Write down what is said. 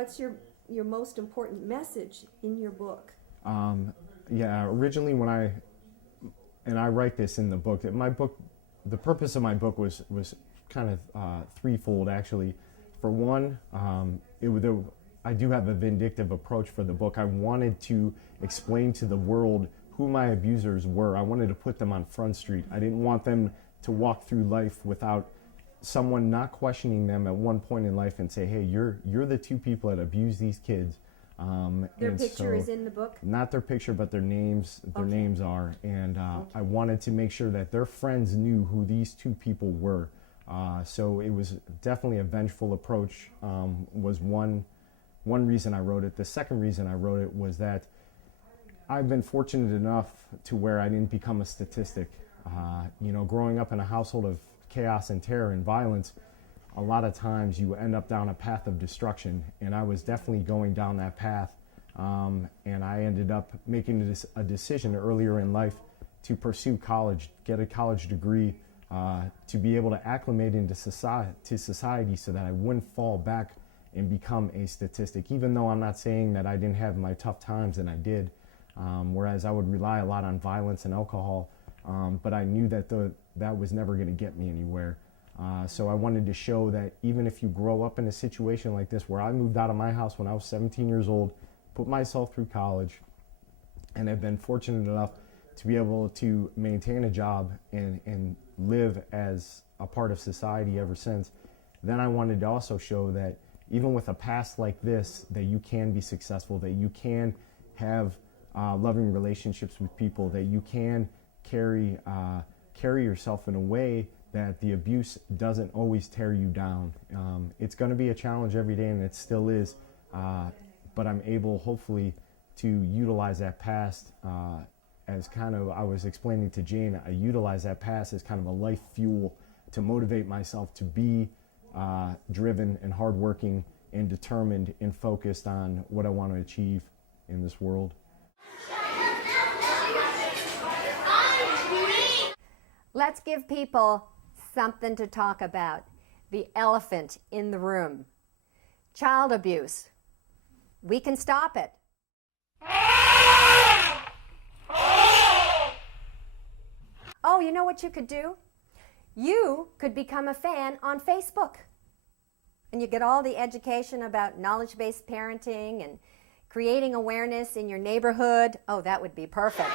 what's your most important message in your book? Yeah, originally when I write this in the book, the purpose of my book was kind of threefold actually. For one, I do have a vindictive approach for the book. I wanted to explain to the world who my abusers were. I wanted to put them on Front Street. I didn't want them to walk through life without someone not questioning them at one point in life and say, hey, you're the two people that abuse these kids. Their picture is in the book? Not their picture, but their names. Their names are. And I wanted to make sure that their friends knew who these two people were. So it was definitely a vengeful approach, was one reason I wrote it. The second reason I wrote it was that I've been fortunate enough to where I didn't become a statistic. Growing up in a household of chaos and terror and violence, a lot of times you end up down a path of destruction, and I was definitely going down that path, and I ended up making a decision earlier in life to pursue college, get a college degree, to be able to acclimate into society so that I wouldn't fall back and become a statistic, even though I'm not saying that I didn't have my tough times, and I did, whereas I would rely a lot on violence and alcohol, but I knew that that was never going to get me anywhere. So I wanted to show that even if you grow up in a situation like this, where I moved out of my house when I was 17 years old, put myself through college, and have been fortunate enough to be able to maintain a job and live as a part of society ever since, then I wanted to also show that even with a past like this, that you can be successful, that you can have loving relationships with people, that you can carry yourself in a way that the abuse doesn't always tear you down. It's going to be a challenge every day, and it still is, but I'm able, hopefully, to utilize that past as kind of, I was explaining to Jane, I utilize that past as kind of a life fuel to motivate myself to be driven and hardworking and determined and focused on what I want to achieve in this world. Let's give people something to talk about. The elephant in the room. Child abuse. We can stop it. Oh, you know what you could do? You could become a fan on Facebook. And you get all the education about knowledge-based parenting and creating awareness in your neighborhood. Oh, that would be perfect.